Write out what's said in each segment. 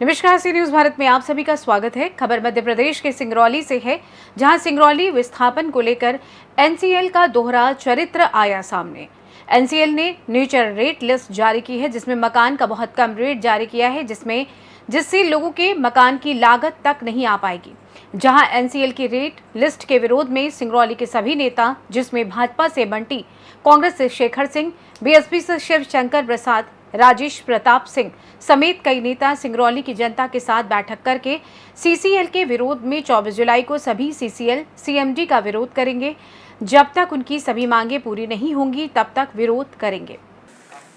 नमस्कार, सी न्यूज भारत में आप सभी का स्वागत है। खबर मध्य प्रदेश के सिंगरौली से है, जहां सिंगरौली विस्थापन को लेकर एनसीएल का दोहरा चरित्र आया सामने। एनसीएल ने नेचर रेट लिस्ट जारी की है, जिसमें मकान का बहुत कम रेट जारी किया है, जिससे लोगों के मकान की लागत तक नहीं आ पाएगी। जहां एनसीएल की रेट लिस्ट के विरोध में सिंगरौली के सभी नेता, जिसमें भाजपा से बंटी, कांग्रेस से शेखर सिंह, बीएसपी से शिव शंकर प्रसाद, राजेश प्रताप सिंह समेत कई नेता सिंगरौली की जनता के साथ बैठक करके सीसीएल के विरोध में 24 जुलाई को सभी सीसीएल सीएमडी का विरोध करेंगे। जब तक उनकी सभी मांगे पूरी नहीं होंगी, तब तक विरोध करेंगे।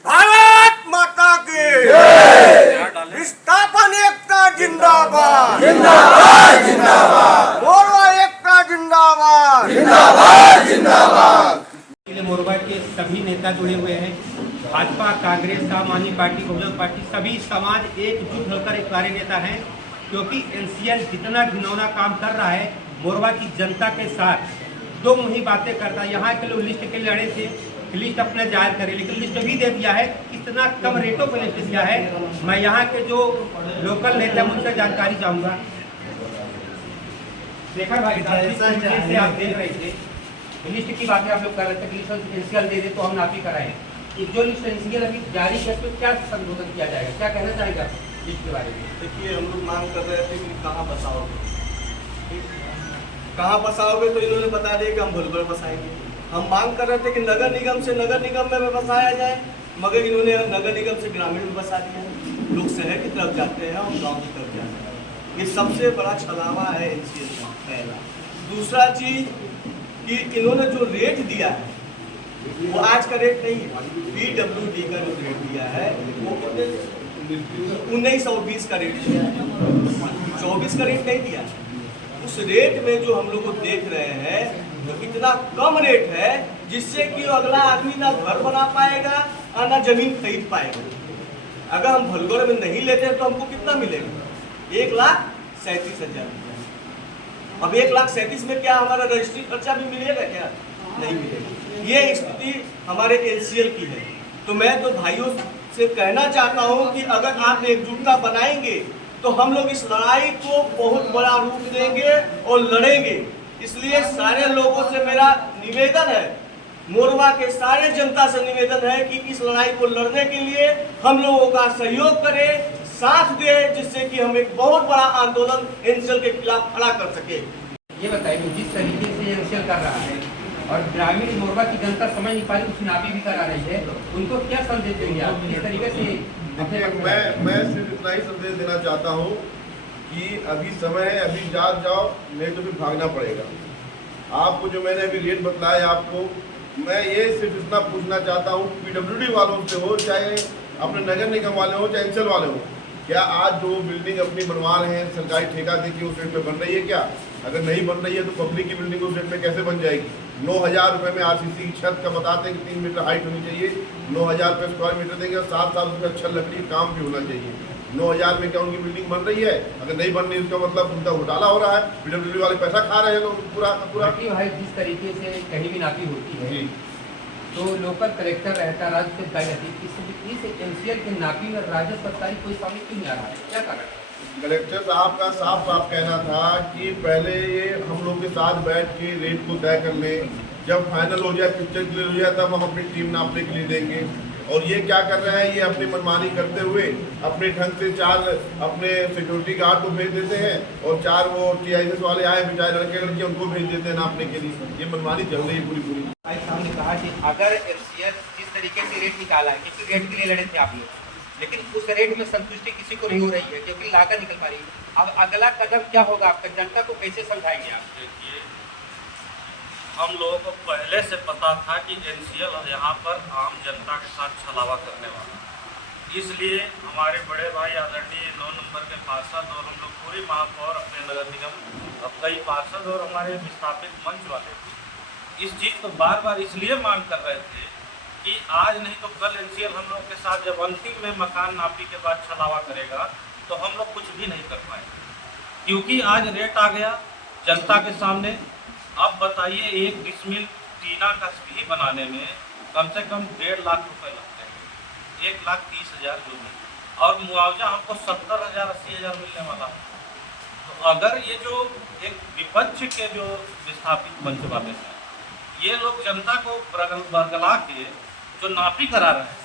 भारत माता की जय। विस्थापन एकता जिंदाबाद, जिंदाबाद जिंदाबाद। मोरवा एकता जिंदाबाद, जिंदाबाद जिंदाबाद। मोरवा के सभी नेता जुड़े हुए हैं। भाजपा, कांग्रेस, आम आदमी पार्टी, बहुजन पार्टी, सभी समाज एकजुट होकर एक कार्य नेता हैं, क्योंकि एनसीएल जितना घिनौना काम कर रहा है मोरवा की जनता के साथ, दो मुही बातें करता है। यहाँ के लोग लिस्ट के लड़े थे, लिस्ट अपने जाहिर करे, लेकिन लिस्ट भी दे दिया है। कितना कम रेटों पर लिस्ट दिया है। मैं यहाँ के जो लोकल नेता हैं उनसे जानकारी चाहूँगा। शेखर भाई से आप देख रहे थे, लिस्ट की बातें आप लोग कर रहे थे, लिस्ट एनसीएल दे दे तो हम नापी कराएं। जो लिस्ट एनसीएल अभी जारी है तो क्या संशोधन किया जाएगा, क्या कहना चाहेंगे आप लिस्ट के बारे में? देखिए, हम लोग मांग कर रहे थे कि कहाँ बसाओगे, कहाँ बसाओगे, तो इन्होंने बता दिया कि हम भुलभुल बसाएंगे। हम मांग कर रहे थे कि नगर निगम से नगर निगम में बसाया जाए, मगर इन्होंने नगर निगम से ग्रामीण में बसा दिया। लोग शहर की तरफ जाते हैं और गाँव की तरफ जाते हैं। ये सबसे बड़ा छलावा है एनसीएल का, पहला। दूसरा चीज कि इन्होंने जो रेट दिया है वो आज का रेट नहीं है। PWD का जो रेट दिया है वो 1920 का रेट दिया है, 24 का रेट नहीं दिया है। उस रेट में जो हम लोग को देख रहे हैं तो इतना कम रेट है, जिससे कि अगला आदमी ना घर बना पाएगा और ना जमीन खरीद पाएगा। अगर हम भलगोड़ में नहीं लेते हैं तो हमको कितना मिलेगा? 1,37,000 रुपया। अब 1,37,000 में क्या हमारा रजिस्ट्री खर्चा भी मिलेगा? क्या नहीं मिलेगा। ये स्थिति हमारे एनसीएल की है। तो मैं तो भाइयों से कहना चाहता हूं कि अगर आप एकजुटता बनाएंगे तो हम लोग इस लड़ाई को बहुत बड़ा रूप देंगे और लड़ेंगे। इसलिए सारे लोगों से मेरा निवेदन है, मोरवा के सारे जनता से निवेदन है कि इस लड़ाई को लड़ने के लिए हम लोगों का सहयोग करें, साथ दे, जिससे कि हम एक बहुत बड़ा आंदोलन एनसीएल के खिलाफ खड़ा कर सके। ये बताइए, जिस तरीके से एनसीएल कर रहा है और ग्रामीण मोरवा की जनता समझ नहीं पा रही, कुछ नापी भी करा रही है, उनको क्या संदेश देंगे आप इस तरीके से? मैं सिर्फ इतना ही संदेश देना चाहता हूँ कि अभी समय है, अभी जाओ, नहीं तो फिर भागना पड़ेगा। आपको जो मैंने अभी रेट बतलाया आपको, मैं ये सिर्फ इतना पूछना चाहता हूँ, PWD वालों से हो, चाहे अपने नगर निगम वाले हो, चाहे एनसीएल वाले हो, क्या आज जो बिल्डिंग अपनी बनवा रहे हैं सरकारी ठेका दे के उस रेट में बन रही है क्या? अगर नहीं बन रही है तो पब्लिक की बिल्डिंग उस रेट में कैसे बन जाएगी? 9,000 रुपये में आरसीसी की छत का बताते हैं कि 3 मीटर हाइट होनी चाहिए, 9,000 रुपये स्क्वायर मीटर देंगे और 7 साल उसमें अच्छा लकड़ी काम भी होना चाहिए। 9,000 में क्या उनकी बिल्डिंग बन रही है? अगर नहीं बन रही उसका मतलब उनका घोटाला हो रहा है, PWD वाले पैसा खा रहे हैं लोग पूरा पूरा। भाई, जिस तरीके से कहीं भी नापी होती है तो लोकल कलेक्टर रहता है, राजस्व अधिकारी रहती है, इस एनसीएल के नापी में राजस्व अधिकारी कोई सामने क्यों नहीं आ रहा है, क्या कारण? कलेक्टर साहब का साफ कहना था कि पहले ये हम लोग के साथ बैठ के रेट को तय कर लें, जब फाइनल हो जाए, पिक्चर क्लियर हो जाए, तब हम अपनी टीम नापने के लिए देंगे। और ये क्या कर रहे हैं, ये अपनी मनमानी करते हुए अपने ढंग से 4 अपने सिक्योरिटी गार्ड को भेज देते हैं और 4 वो TIS वाले आए बेचारे लड़के लड़के, उनको भेज देते हैं नापने के लिए। ये मनमानी चल रही है पूरी। भाई साहब ने कहा कि अगर एनसीएल जिस तरीके से रेट निकाला है, किसी रेट के लिए लड़े थे आप लोग, लेकिन उस रेट में संतुष्टि किसी को नहीं हो रही है, क्योंकि लागत निकल पा रही है। अब अगला कदम क्या होगा आपका, जनता को कैसे समझाएंगे आप? देखिए, हम लोगों को पहले से पता था कि एनसीएल यहाँ पर आम जनता के साथ छलावा करने वाला, इसलिए हमारे बड़े भाई आदरणीय 9 नंबर के पार्षद और हम लोग पूरी महापौर, अपने नगर निगम, अब कई पार्षद और हमारे विस्थापित मंच वाले इस चीज़ को बार बार इसलिए मांग कर रहे थे कि आज नहीं तो कल एनसीएल हम लोग के साथ जब अंतिम में मकान नापी के बाद छलावा करेगा तो हम लोग कुछ भी नहीं कर पाएंगे, क्योंकि आज रेट आ गया जनता के सामने। अब बताइए, 1 डिसमिल टीना का भी बनाने में कम से कम 1.5 लाख रुपए लगते हैं, 1,30,000 जो भी। और मुआवजा हमको 70,000 80,000 मिलने वाला है। तो अगर ये जो एक विपक्ष के जो विस्थापित मंच वाले हैं, ये लोग जनता को बरगला के जो नापी करा रहे हैं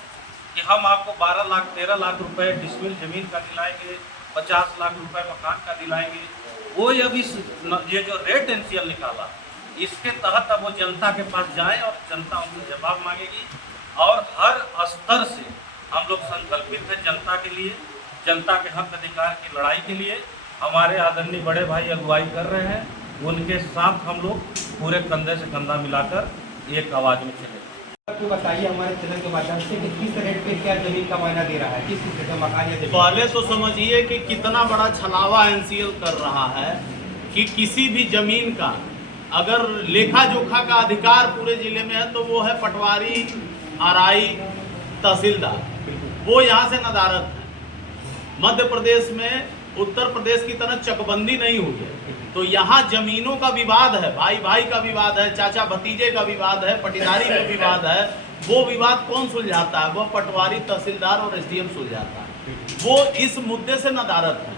कि हम आपको 12 लाख 13 लाख रुपए डिसमिल जमीन का दिलाएंगे, 50 लाख रुपए मकान का दिलाएंगे, वो ये जो रेट एनसीएल निकाला, इसके तहत अब वो जनता के पास जाए और जनता उनसे जवाब मांगेगी। और हर स्तर से हम लोग संकल्पित हैं जनता के लिए, जनता के हक अधिकार की लड़ाई के लिए। हमारे आदरणीय बड़े भाई अगुवाई कर रहे हैं, उनके साथ हम लोग पूरे कंधे से कंधा मिलाकर एक आवाज़ में चले। तो बताइए हमारे चैनल के माध्यम से कि किस रेट पे क्या जमीन का मायना दे रहा है, किस किस का मकान या जमीन? पहले तो समझिए कि कितना बड़ा छलावा एनसीएल कर रहा है कि किसी भी जमीन का अगर लेखा जोखा का अधिकार पूरे जिले में है तो वो है पटवारी, आरआई, तहसीलदार, वो यहाँ से नदारत है। मध्य प्रदेश में उत्तर प्रदेश की तरह चकबंदी नहीं हुई है, तो यहाँ जमीनों का विवाद है, भाई भाई का विवाद है, चाचा भतीजे का विवाद है, पटीदारी में विवाद है। वो विवाद कौन सुलझाता है? वो पटवारी, तहसीलदार और एसडीएम सुलझाता है। वो इस मुद्दे से नदारत है।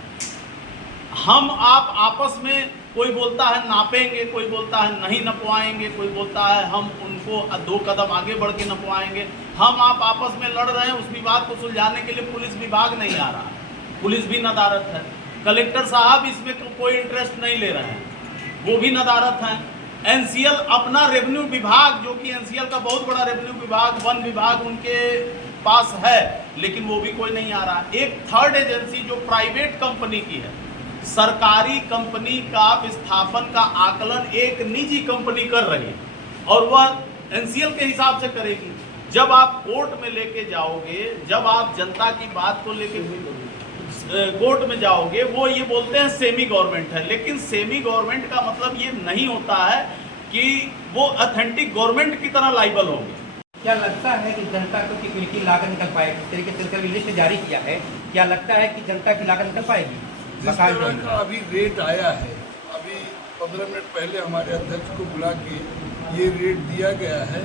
हम आप आपस में, कोई बोलता है नापेंगे, कोई बोलता है नहीं नपवाएंगे, कोई बोलता है हम उनको 2 कदम आगे बढ़ के नपवाएंगे। हम आप आपस में लड़ रहे हैं, उस विवाद को सुलझाने के लिए पुलिस विभाग नहीं आ रहा है, पुलिस भी नदारत है। कलेक्टर साहब इसमें कोई इंटरेस्ट नहीं ले रहे हैं, वो भी नदारत हैं। एनसीएल अपना रेवेन्यू विभाग, जो कि एनसीएल का बहुत बड़ा रेवेन्यू विभाग, वन विभाग उनके पास है, लेकिन वो भी कोई नहीं आ रहा। एक थर्ड एजेंसी जो प्राइवेट कंपनी की है, सरकारी कंपनी का विस्थापन का आकलन एक निजी कंपनी कर रही है और वह एनसीएल के हिसाब से करेगी। जब आप कोर्ट में लेके जाओगे, जब आप जनता की बात को लेके कोर्ट में जाओगे, वो ये बोलते हैं सेमी गवर्नमेंट है, लेकिन सेमी गवर्नमेंट का मतलब ये नहीं होता है कि वो ऑथेंटिक गवर्नमेंट की तरह लाइबल होंगे। क्या लगता है कि जनता को की लागत निकल पाएगी? इस तरीके से लिस्ट जारी किया है, क्या लगता है कि जनता की लागत निकल पाएगी? जिस तरह का अभी रेट आया है, अभी 15 मिनट पहले हमारे अध्यक्ष को बुला के ये रेट दिया गया है,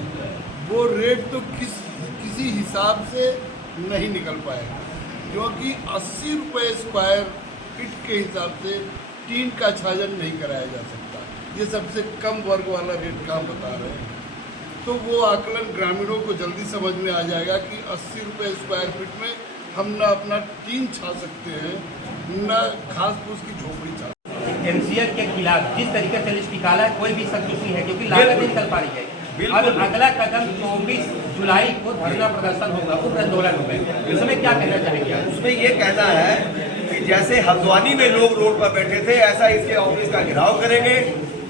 वो रेट तो किसी हिसाब से नहीं निकल पाएगा, क्योंकि 80 रुपये स्क्वायर फीट के हिसाब से टीन का छाजन नहीं कराया जा सकता। ये सबसे कम वर्ग वाला रेट का हम बता रहे हैं। तो वो आकलन ग्रामीणों को जल्दी समझ में आ जाएगा कि 80 रुपये स्क्वायर फीट में हम न अपना टीन छा सकते हैं, न घास फूस की झोपड़ी छा सकते हैं। एनसीएल के खिलाफ जिस तरीके से लिस्ट निकाला है, कोई भी संतुष्टि है, क्योंकि लागत नहीं निकल पा रही है। और अगला कदम 24 जुलाई को धरना प्रदर्शन होगा, उग्र आंदोलन होगा, इसमें क्या कहना चाहेंगे आप? उसमें ये कहना है कि जैसे हल्द्वानी में लोग रोड पर बैठे थे, ऐसा इसके ऑफिस का घेराव करेंगे।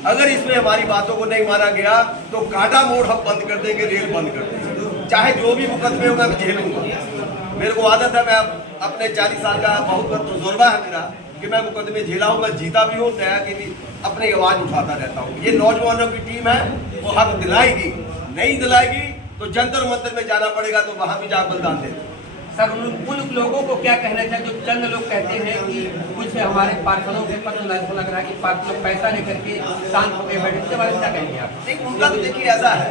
अगर इसमें हमारी बातों को नहीं माना गया तो कांटा मोड़ हम बंद कर देंगे, रेल बंद कर देंगे, चाहे जो भी मुकदमे होगा मैं झेलूंगा। मेरे को आदत है, मैं अपने 40 साल का बहुत तजुर्बा है मेरा कि मैं मुकदमे झेला हूँ, मैं जीता भी हूँ, नया की भी अपनी आवाज़ उठाता रहता हूँ। ये नौजवानों की टीम है, वो हक दिलाएगी, नहीं दिलाएगी तो जंतर मंतर में जाना पड़ेगा, तो वहाँ भी जाकर बलिदान दें। सर, उन लोगों को क्या कहना चाहिए जो चंद लोग कहते हैं कि कुछ हमारे पार्षदों के पत्र लग रहा है कि पार्षद पैसा लेकर के शांत होकर बैठे, इसके बारे में क्या कहेंगे आप? नहीं, उनका तो देखिए ऐसा है,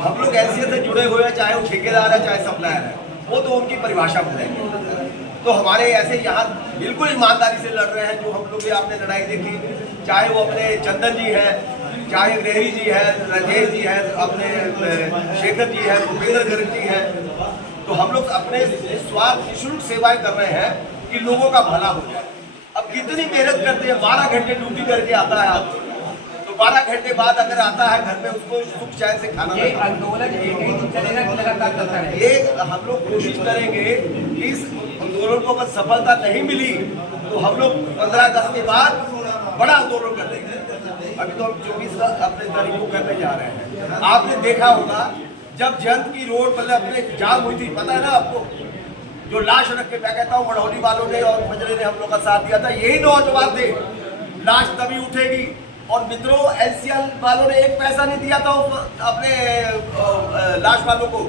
हम लोग एनसीएल से जुड़े हुए हैं, चाहे वो ठेकेदार है चाहे सप्लायर है, वो तो उनकी परिभाषा बोलेंगे। तो हमारे ऐसे यहाँ बिल्कुल ईमानदारी से लड़ रहे हैं, जो हम लोग भी आपने लड़ाई देखी, चाहे वो अपने चंदन जी है, चाहे ग्रेहरी जी है, राजेश जी है, अपने शेखर जी है, भूपेंद्र गर्ग जी है, तो हम लोग अपने स्वार्थ निःशुल्क सेवाएं कर रहे हैं कि लोगों का भला हो जाए। अब कितनी मेहनत करते हैं, 12 घंटे ड्यूटी करके आता है आदमी, तो 12 घंटे बाद अगर आता है घर में, उसको सुख चैन से खाना ये आंदोलन एक ही दिन चलेगा कि लगातार चलता रहेगा? एक हम लोग कोशिश करेंगे कि इस आंदोलन को अगर सफलता नहीं मिली तो हम लोग 15 अगस्त के बाद बड़ा आंदोलन कर देंगे। अभी तो हम 24 अपने तारीख को करने जा रहे हैं। आपने देखा होगा जब जयंत की रोड मतलब अपने जाम हुई थी, पता है ना आपको, जो लाश रख के, मैं कहता हूँ मढ़ौली वालों ने और मजरे ने हम लोग का साथ दिया था, यही नौजवान थे। लाश तभी उठेगी। और मित्रों, एनसीएल वालों ने एक पैसा नहीं दिया था अपने लाश वालों को,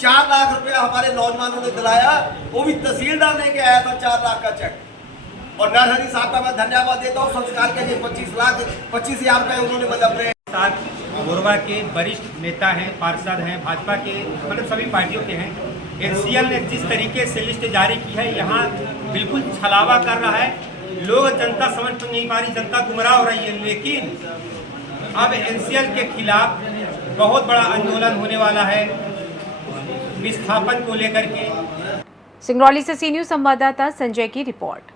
4 लाख रुपया हमारे नौजवानों ने दिलाया, वो भी तहसीलदार लेके आया था 4 लाख का चेक। और नरहरी साहब का मैं धन्यवाद देता हूँ, संस्कार के लिए 25,000 रुपये उन्होंने मतलब साथ गोरवा के वरिष्ठ नेता हैं, पार्षद हैं, भाजपा के, मतलब सभी पार्टियों के हैं। एनसीएल ने जिस तरीके से लिस्ट जारी की है, यहाँ बिल्कुल छलावा कर रहा है। लोग, जनता समझ तो नहीं पा रही, जनता गुमराह हो रही है। लेकिन अब एनसीएल के खिलाफ बहुत बड़ा आंदोलन होने वाला है विस्थापन को लेकर के। सिंगरौली से सी न्यूज संवाददाता संजय की रिपोर्ट।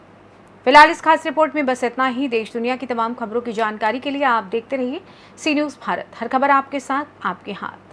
फिलहाल इस खास रिपोर्ट में बस इतना ही। देश दुनिया की तमाम खबरों की जानकारी के लिए आप देखते रहिए सी न्यूज भारत। हर खबर आपके साथ, आपके हाथ।